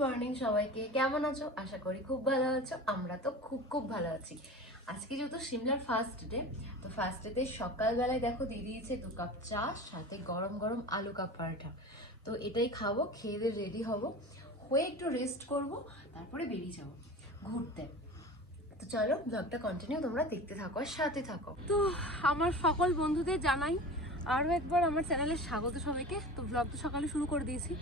Morning সবাইকে, কেমন আছো? আশা করি খুব ভালো আছো। আমরা তো খুব ভালো আছি। আজকে যেহেতু সিমলার ফার্স্ট ডে, তো ফার্স্ট ডেতে সকালবেলায় দেখো দিয়ে দিয়েছে 2 কাপ চা, সাথে গরম গরম আলু কাপ পরাঠা। তো এটাই খাবো, খেয়ে দিয়ে রেডি হব, হয়ে একটু রেস্ট করব, তারপরে বেরিয়ে যাবো ঘুরতে। তো চলো ব্লগটা কন্টিনিউ তোমরা দেখতে থাকো আর সাথে থাকো। তো আমার সকল বন্ধুদের জানাই আরও একবার আমার চ্যানেলে স্বাগত সবাইকে। তো ব্লগ তো সকালে শুরু করে দিয়েছি।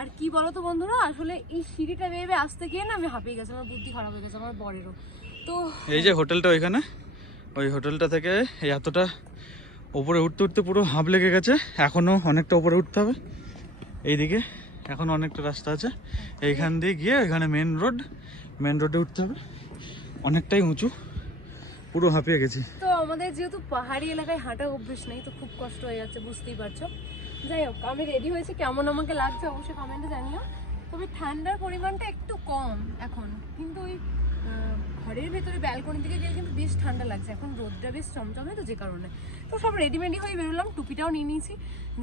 আর কি বলো তো বন্ধুরা, আসলে এই সিঁড়িটা বেয়ে আসতে গিয়ে না আমি হাঁপিয়ে গেছি, আমার বুদ্ধি খারাপ হয়ে গেছে, আমার বরেরও। তো এই যে হোটেলটা ওইখানে, ওই হোটেলটা থেকে এতটা উপরে উঠতে উঠতে পুরো হাঁপ লেগে গেছে। এখনও অনেকটা উপরে উঠতে হবে। এইদিকে এখন অনেকটা রাস্তা আছে, এইখান দিয়ে গিয়ে এখানে মেন রোডে উঠতে হবে। অনেকটাই উঁচু, পুরো হাঁপিয়ে গেছি। তো আমাদের যেহেতু পাহাড়ি এলাকায় হাঁটা অভ্যেস নেই, তো খুব কষ্ট হয়ে যাচ্ছে, বুঝতেই পারছো। যাই হোক, আমি রেডি হয়েছি, কেমন আমাকে লাগছে অবশ্যই কমেন্টে জানিও। তবে ঠান্ডার পরিমাণটা একটু কম এখন, কিন্তু ওই ঘরের ভেতরে ব্যালকনি থেকে গেলে কিন্তু বেশ ঠান্ডা লাগছে। এখন রোদটা বেশ চমচমে, তো যে কারণে তো সব রেডিমেডি হয়ে বেরোলাম। টুপিটাও নিয়ে নিয়েছি,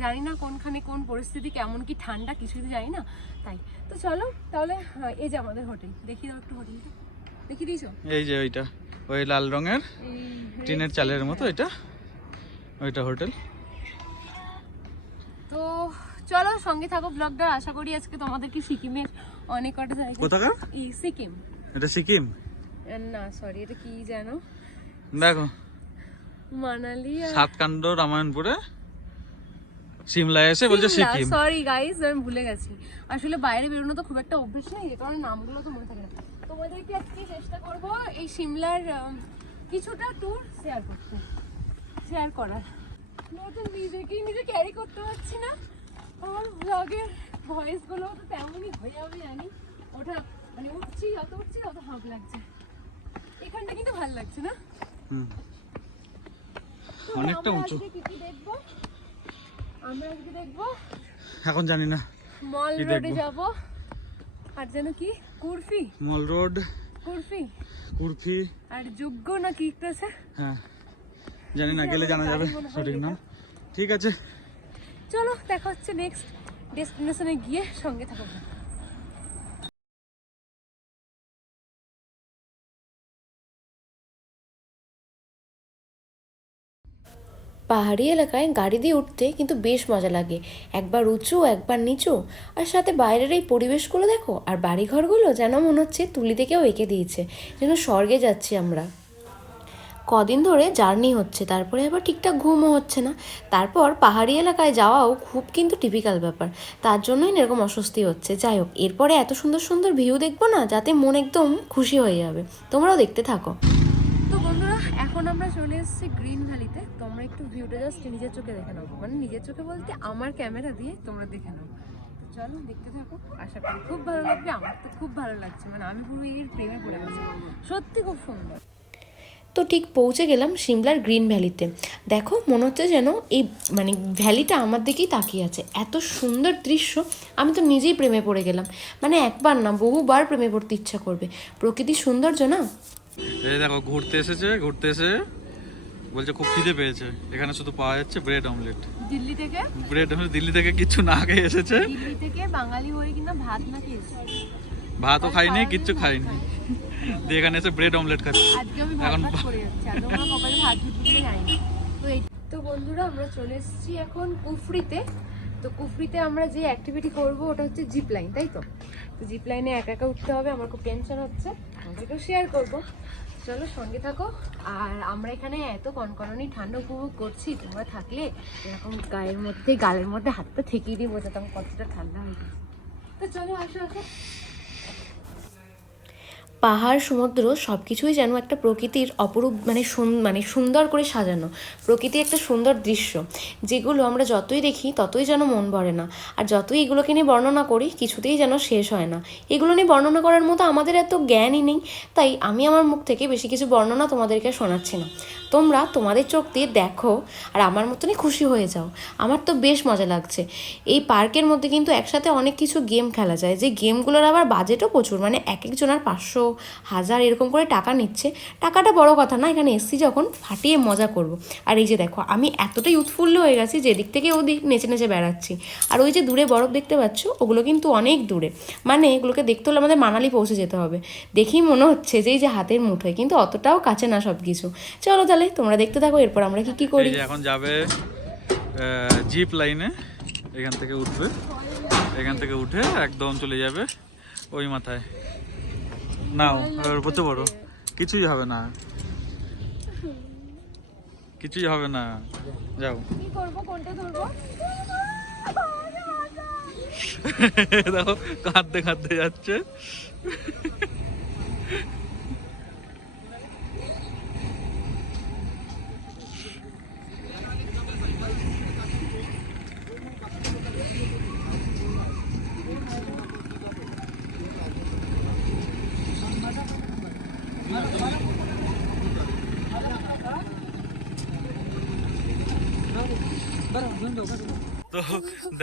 জানি না কোনখানে কোন পরিস্থিতি কেমন কি ঠান্ডা কিছুই জানি না, তাই। তো চলো তাহলে, এই যে আমাদের হোটেল, দেখিয়ে দাও একটু, হোটেলটা দেখিয়ে দিয়েছো? এই যে ওইটা, ওই লাল রঙের টিনের চালের মতো, এটা ওইটা হোটেল। তো চলো সঙ্গে থাকো ব্লগটা। আশা করি আজকে তোমাদেরকে সিকিমের অনেক কটা জায়গা। কোথাকার? এই সিকিম। এটা সিকিম না সরি, এটা কি জানো, দেখো, মানালি। সাতকান্ড রামায়ণপুরে সিমলায় এসে বলছে সিকিম। সরি গাইস, আমি ভুলে গেছি। আসলে বাইরে বেরোনো তো খুব একটা অভ্যেস নেই, যে কারণে নামগুলো তো মনে থাকে না। তোমাদেরকে আজকে চেষ্টা করব এই সিমলার কিছুটা ট্যুর শেয়ার করার। নতুন নিজে ক্যারি করতে পারছি না, আমার ব্লগের ভয়েসগুলো তো তেমনই হয়ে যাবে জানি। ওটা মানে উঠছি যত হাঁপ লাগছে। এখানটা কিন্তু ভালো লাগছে না? অনেকটা উঁচু। কি দেখবো আমরা? আজকে দেখবো, এখন জানি না, মল রোডে যাব, আর যেন কি মল রোড, কুরফি আর যোগ্য না কি একটা আছে। হ্যাঁ জানি না, গেলে জানা যাবে সঠিক নাম। ঠিক আছে চলো, দেখা হচ্ছে নেক্সট ডেস্টিনেশনে গিয়ে, সঙ্গে থাকো। পাহাড়ি এলাকায় গাড়ি দিয়ে উঠতে কিন্তু বেশ মজা লাগে, একবার উঁচু একবার নিচু, আর সাথে বাইরের এই পরিবেশগুলো দেখো, আর বাড়িঘরগুলো যেন মনে হচ্ছে তুলি থেকেও এঁকে দিয়েছে, যেন স্বর্গে যাচ্ছি আমরা। কদিন ধরে জার্নি হচ্ছে, তারপরে আবার ঠিকঠাক ঘুমও হচ্ছে না, তারপর পাহাড়ি এলাকায় যাওয়াও খুব কিন্তু টিপিক্যাল ব্যাপার, তার জন্যই এরকম অস্বস্তি হচ্ছে। যাই হোক, এরপরে এত সুন্দর সুন্দর ভিউ দেখবো না, যাতে মন একদম খুশি হয়ে যাবে। তোমরাও দেখতে থাকো। তো বন্ধুরা, এখন আমরা চলে এসেছি গ্রিন ভ্যালিতে। তোমরা একটু ভিউটা জাস্ট নিজের চোখে দেখে নাও, মানে নিজের চোখে বলতে আমার ক্যামেরা দিয়ে তোমরা দেখে নাও। তো চলো দেখতে থাকো, আশা করি খুব ভালো লাগবে। আমার তো খুব ভালো লাগছে, মানে আমি পুরো এর প্রেমে পড়ে গেছি, সত্যি খুব সুন্দর। তো ঠিক পৌঁছে গেলাম সিমলার গ্রিন ভ্যালিতে। দেখো, মনে হচ্ছে যেন এই মানে ভ্যালিটা আমার দিকেই তাকিয়ে আছে, এত সুন্দর দৃশ্য। আমি তো নিজেই প্রেমে পড়ে গেলাম, মানে একবার না বহুবার প্রেমে পড়তে ইচ্ছা করবে, প্রকৃতির সৌন্দর্য না। এই দেখো, ঘুরতে এসে বলছে খুব খিদে পেয়েছে। এখানে শুধু পাওয়া যাচ্ছে ব্রেড অমলেট। দিল্লি থেকে কিছু না খেয়ে এসেছে। দিল্লি থেকে বাঙালি হয়ে কিনা ভাত না খেয়েছে, ভাতও খাইনি, কিচ্ছু খাইনি, দিয়ে এখানে এসে ব্রেড অমলেট খাচ্ছি। এখন তো বন্ধুরা, আমরা চলে এসেছি এখন কুফরিতে। তো কুফরিতে আমরা যে অ্যাক্টিভিটি করব ওটা হচ্ছে জিপ লাইন, তাই তো? তো জিপ লাইনে একা একা উঠতে হবে, আমার খুব টেনশন হচ্ছে, আমাদেরকেও শেয়ার করবো। চলো সঙ্গে থাকো। আর আমরা এখানে এত কনকনানি ঠান্ডা উপভোগ করছি, তোমরা থাকলে এরকম গালের মধ্যে হাতটা ঠেকিয়ে দিয়ে বোঝাতাম কতটা ঠান্ডা হয়ে গেছে। তো চলো, আসো। পাহাড় সমুদ্র সব কিছুই যেন একটা প্রকৃতির অপরূপ, মানে সুন্দর করে সাজানো, প্রকৃতির একটা সুন্দর দৃশ্য, যেগুলো আমরা যতই দেখি ততই যেন মন ভরে না, আর যতই এগুলোকে নিয়ে বর্ণনা করি কিছুতেই যেন শেষ হয় না। এগুলো নিয়ে বর্ণনা করার মতো আমাদের এত জ্ঞানই নেই, তাই আমি আমার মুখ থেকে বেশি কিছু বর্ণনা তোমাদেরকে শোনাচ্ছি না। তোমরা তোমাদের চোখ দিয়ে দেখো, আর আমার মতনই খুশি হয়ে যাও। আমার তো বেশ মজা লাগছে। এই পার্কের মধ্যে কিন্তু একসাথে অনেক কিছু গেম খেলা যায়, যে গেমগুলোর আবার বাজেটও প্রচুর, মানে এক একজনের 500 1000 এরকম করে টাকা নিচ্ছে। টাকাটা বড় কথা না, এখানে এসছি যখন ফাটিয়ে মজা করব। আর এই যে দেখো আমি এতটাই উৎফুল্ল হয়ে গেছি যে এদিক থেকে ওদিক নেচে নেচে বেড়াচ্ছি। আর ওই যে দূরে বরফ দেখতে পাচ্ছ, ওগুলো কিন্তু অনেক দূরে, মানে এগুলোকে দেখতে হলে আমাদের মানালি পৌঁছে যেতে হবে। দেখেই মনে হচ্ছে যে এই যে হাতের মুঠোয়, কিন্তু অতটাও কাছে না সব কিছু। চলো তাহলে তোমরা দেখতে থাকো এরপর আমরা কি করি। এখন যাবে জিপ লাইনে, এখান থেকে উঠবে, এখান থেকে উঠে একদম চলে যাবে ওই মাথায়। নাও বলতে পারো, কিছুই হবে না, কিছুই হবে না, যাও। কি করব, কোনটা ধরবো? দেখো কাঁদতে কাঁদতে যাচ্ছে। তো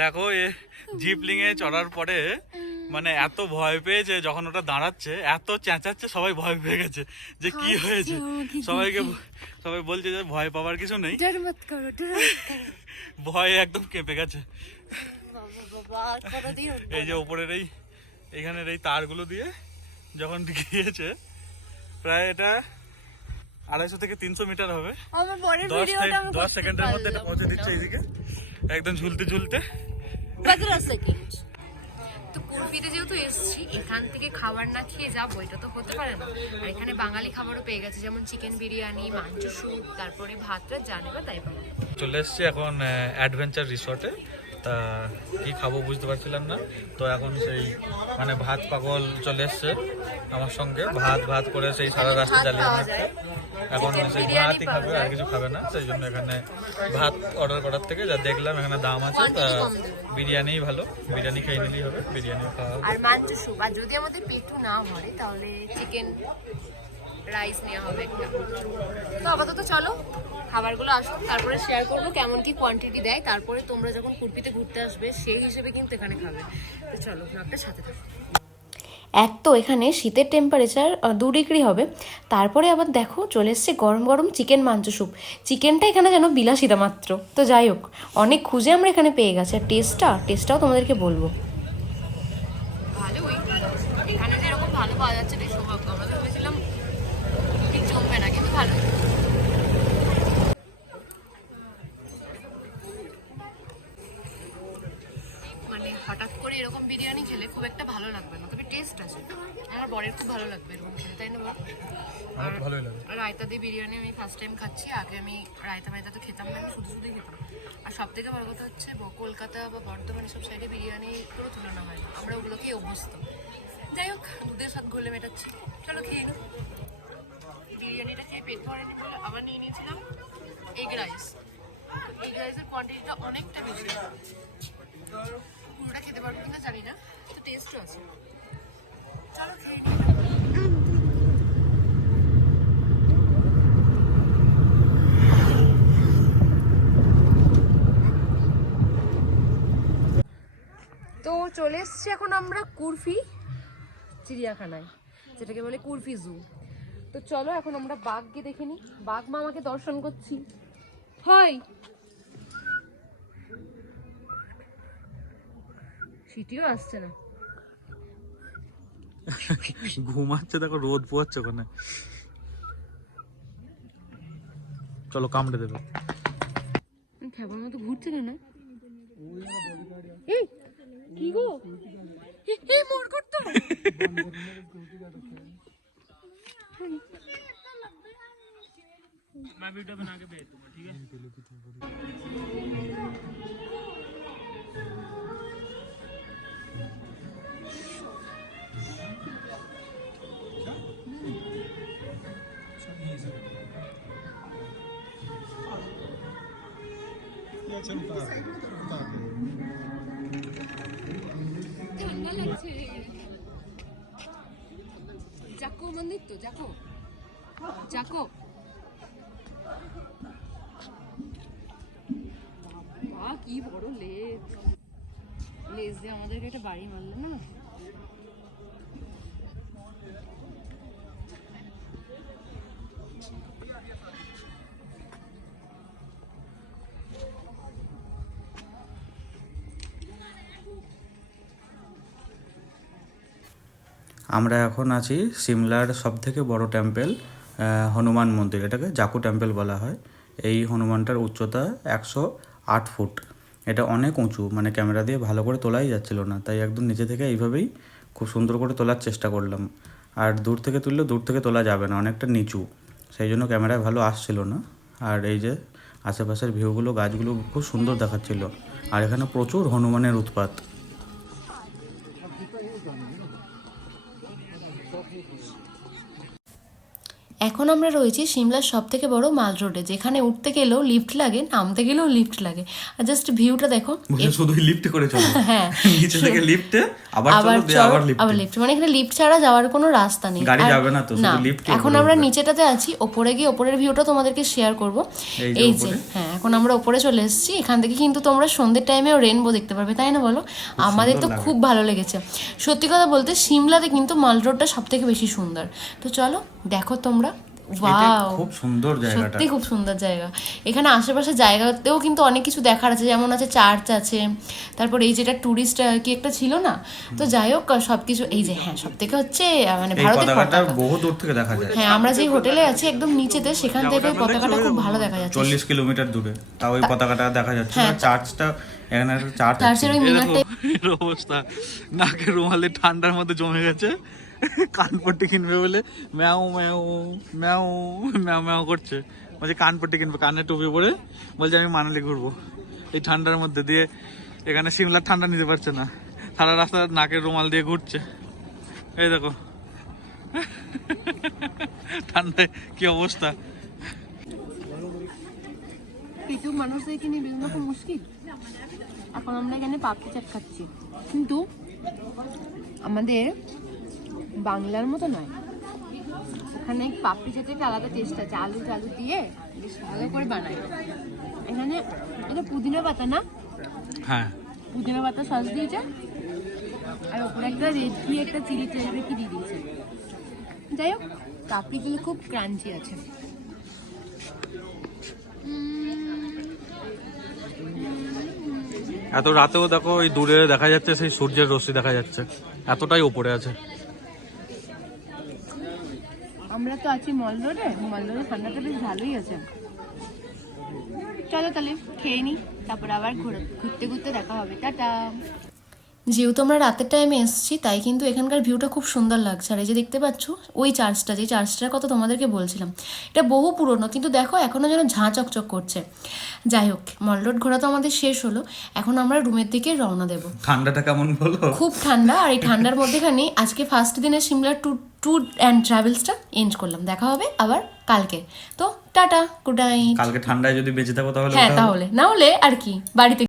দেখো এ জিপলিং এ চড়ার পরে মানে এত ভয় পেয়েছে, যখন ওটা দাঁড়াচ্ছে এত চেঁচাচ্ছে, সবাই ভয় পেয়ে গেছে যে কি হয়েছে। সবাই বলছে যে ভয় পাওয়ার কিছু নেই, ভয়ে একদম কেঁপে গেছে। এই যে উপরের এইখানের এই তারগুলো দিয়ে যখন গিয়েছে, প্রায় এটা 250 থেকে 300 মিটার হবে। 10 সেকেন্ডের মধ্যে এটা পৌঁছে দিচ্ছে এইদিকে, একদম ঝুলতে ঝুলতে। তো কুর্ফিতে যেহেতু এসেছি, এখান থেকে খাবার না খেয়ে যাবো এটা তো হতে পারে না। আর এখানে বাঙালি খাবারও পেয়ে গেছে, যেমন চিকেন বিরিয়ানি, মাঞ্চ স্যুপ, তারপরে ভাতটা জানেবা তাই পাবো। চলে এসছি এখন অ্যাডভেঞ্চার রিসর্টে। তা কি খাবো বুঝতে পারছিলাম না, তো এখন সেই মানে ভাত পাগল চলে এসছে আমার সঙ্গে, ভাত করে সেই সারা রাস্তা জ্বালিয়ে মারছে। এখন সেই ভাতই খাবে, আর কিছু খাবে না, সেই জন্য এখানে ভাত অর্ডার করার থেকে যা দেখলাম এখানে দাম আছে, তা বিরিয়ানিই ভালো, বিরিয়ানি খেয়ে নিলেই হবে, বিরিয়ানি খাওয়া হবে। আর মাঞ্চ স্যুপ, আর যদি আমাদের পেটু না ভরে তাহলে চিকেন রাইস নেওয়া হবে একটা। তো আপাতত চলো খাবারগুলো আসুন, তারপরে শেয়ার করবো কেমন কি কোয়ান্টিটি দেয়, তারপরে তোমরা যখন কুর্পিতে ঘুরতে আসবে সেই হিসেবে কিন্তু এখানে খাবে। তো চলো আপনার সাথে থাকো। এক তো এখানে শীতের টেম্পারেচার 2 ডিগ্রি হবে, তারপরে আবার দেখো চলে এসছে গরম গরম চিকেন মাঞ্চ স্যুপ। চিকেনটা এখানে যেন বিলাসিতা মাত্র। তো যাই হোক, অনেক খুঁজে আমরা এখানে পেয়ে গেছি। আর টেস্টটাও তোমাদেরকে বলবো। ভালোই, এখানে যেরকম ভালো পাওয়া যাচ্ছে বেশ সৌভাগ্য। আমরা তো ভেবেছিলাম ঠিক জমবে না, কিন্তু ভালো। মানে হঠাৎ করে এরকম বিরিয়ানি খেলে খুব একটা ভালো লাগবে না, তবে টেস্ট আছে। আমার বরের খুব ভালো লাগবে এরকম খেলে, তাই না? আর ভালোই লাগে। রায়তা দিয়ে বিরিয়ানি আমি ফার্স্ট টাইম খাচ্ছি, আগে আমি রায়তা তো খেতাম না, আমি শুধুই খেতাম। আর সব থেকে বড় কথা হচ্ছে কলকাতা বা বর্ধমান সব সাইডে বিরিয়ানি কোনো তুলনা হয় না, আমরা ওগুলোকেই অভ্যস্ত। যাই হোক, দুধের সাথে ঘুলে মেটাচ্ছি, চলো খেয়ে নিই। বিরিয়ানিটা খেয়ে পেট ভরেনি বলে আবার নিয়ে নিয়েছিলাম এগ রাইসের কোয়ান্টিটিটা অনেকটা বেশি। পুরোটা খেতে পারবো কিনা জানি না, তো টেস্টও আছে। চলো খেয়ে নিই। তো চলে এসছি এখন আমরা কুর্ফি চিড়িয়াখানায়, যেটাকে বলে কুর্ফি জু। তো চলো এখন আমরা বাঘকে দেখে নিই, বাঘ মামাকে দর্শন করছি। হয় সিটিও আসছে না, ঘুমাচ্ছে, দেখো রোদ পোয়াচ্ছে ওখানে। চলো কামড়ে দেবে, খেপার মতো ঘুরছে না। এই কি গো, এই মোর করতো। मैं वीडियो बना के भेज दूंगा, ठीक है? ঠান্ডা লাগছে। জাকো মন্দির তো, জাকো কি বড় লেজ দিয়ে আমাদেরকে একটা বাড়ি মারলো না। আমরা এখন আছি সিমলার সবথেকে বড় টেম্পল হনুমান মন্দির, এটাকে জাকু টেম্পল বলা হয়। এই হনুমানটার উচ্চতা 108 ফুট। এটা অনেক উঁচু, মানে ক্যামেরা দিয়ে ভালো করে তোলাই যাচ্ছিল না, তাই একদম নিচে থেকে এইভাবেই খুব সুন্দর করে তোলার চেষ্টা করলাম। আর দূর থেকে তুললেও দূর থেকে তোলা যাবে না, অনেকটা নিচু, সেই জন্য ক্যামেরায় ভালো আসছিল না। আর এই যে আশেপাশের ভিউগুলো, গাছগুলো খুব সুন্দর দেখাচ্ছিল। আর এখানে প্রচুর হনুমানের উৎপাত। এখন আমরা রয়েছি সিমলার সব থেকে বড় মাল রোডে, যেখানে উঠতে গেলেও লিফট লাগে, নামতে গেলেও লিফট লাগে। আর জাস্ট ভিউটা দেখো, শুধু লিফট করে চলো, হ্যাঁ নিচে থেকে লিফটে আবার আবার লিফট, মানে এখানে লিফট ছাড়া যাওয়ার কোনো রাস্তা নেই, গাড়ি যাবে না তো, শুধু লিফট। এখন আমরা নিচেটাতে আছি, ওপরে গিয়ে ওপরের ভিউটা তোমাদেরকে শেয়ার করব। এই যে হ্যাঁ, এখন আমরা ওপরে চলে এসেছি। এখান থেকে কিন্তু তোমরা সন্ধ্যের টাইমেও রেইনবো দেখতে পারবে, তাই না বলো? আমাদের তো খুব ভালো লেগেছে। সত্যি কথা বলতে সিমলাতে কিন্তু মাল রোডটা সব থেকে বেশি সুন্দর। তো চলো দেখো তোমরা। ওয়াও, খুব সুন্দর জায়গাটা, সত্যি খুব সুন্দর জায়গা। এখানে আশেপাশে জায়গাতেও কিন্তু অনেক কিছু দেখার আছে, যেমন আছে চার্চ আছে, তারপর এই যেটা টুরিস্ট কি একটা ছিল না, তো যাই হোক সবকিছু। এই যে হ্যাঁ, সব থেকে হচ্ছে মানে ভারতের পতাকা বহু দূর থেকে দেখা যায়। হ্যাঁ, আমরা যে হোটেলে আছি একদম নিচেতে, সেখান থেকে ওই পতাকাটা খুব ভালো দেখা যাচ্ছে। 40 কিলোমিটার দূরে তাও ওই পতাকাটা দেখা যাচ্ছে। চার্চটা এখানে একটা চার্চ আছে, চার্চের ওই মিনারটা। এর অবস্থা, নাকের রুমালে ঠান্ডার মধ্যে জমে গেছে। কানপট্টি কিনবে বলে ম্যাও ম্যাও ম্যাও ম্যাও ম্যাও করছে, বলছে কানপট্টি কিনবে, কানে টুপি পরে বলছে আমি মানালি ঘুরবো এই ঠান্ডার মধ্যে দিয়ে। এখানে সিমলার ঠান্ডা নিতে পারছে না, সারা রাস্তা নাকের রুমাল দিয়ে ঘুরছে। এই দেখো ঠান্ডায় কি অবস্থা। কিছু মানুষদের কিনে বেরোনো খুব মুশকিল। এখন আমরা এখানে পাপড়ি চাট খাচ্ছি, কিন্তু আমাদের বাংলার মতো নয়। ওখানে পাপড়ি চাটের একটা আলাদা টেস্ট আছে, আলু টালু দিয়ে বেশ ভালো করে বানায়। এখানে এটা পুদিনা পাতা না? হ্যাঁ, পুদিনা পাতা সস দিয়েছে, আর ওপরে একটা রেড কি একটা চিলি টাইপের কি দিয়ে দিয়েছে। যাই হোক, পাপড়িগুলো খুব ক্রাঞ্চি আছে। এত রাতেও দেখো ওই দূরে দেখা যাচ্ছে সেই সূর্যের রশ্মি দেখা যাচ্ছে, এতটাই উপরে আছে। আমরা তো আছি মল রোডে, মল রোডে ঠান্ডাটা বেশ ভালোই আছে। চলো তাহলে খেয়ে নিই, তারপর আবার ঘুরতে ঘুরতে দেখা হবে। টাটা। যেহেতু আমরা রাতের টাইমে এসেছি, তাই কিন্তু এখানকার ভিউটা খুব সুন্দর লাগছে। আর এই যে দেখতে পাচ্ছ ওই চার্চটা, যে চার্চটার কথা তোমাদেরকে বলছিলাম, এটা বহু পুরনো, কিন্তু দেখো এখনও যেন ঝাঁ চকচক করছে। যাই হোক, মল রোড ঘোরা তো আমাদের শেষ হলো, এখন আমরা রুমের দিকে রওনা দেবো। ঠান্ডাটা কেমন বলো? খুব ঠান্ডা। আর এই ঠান্ডার মধ্যেখানে আজকে ফার্স্ট দিনের সিমলার ট্যুর অ্যান্ড ট্রাভেলসটা এন্ড করলাম। দেখা হবে আবার কালকে। তো টাটা, গুড নাইট। কালকে ঠান্ডায় যদি বেঁচে থাকো তাহলে, হ্যাঁ তাহলে, না হলে আর কি বাড়িতে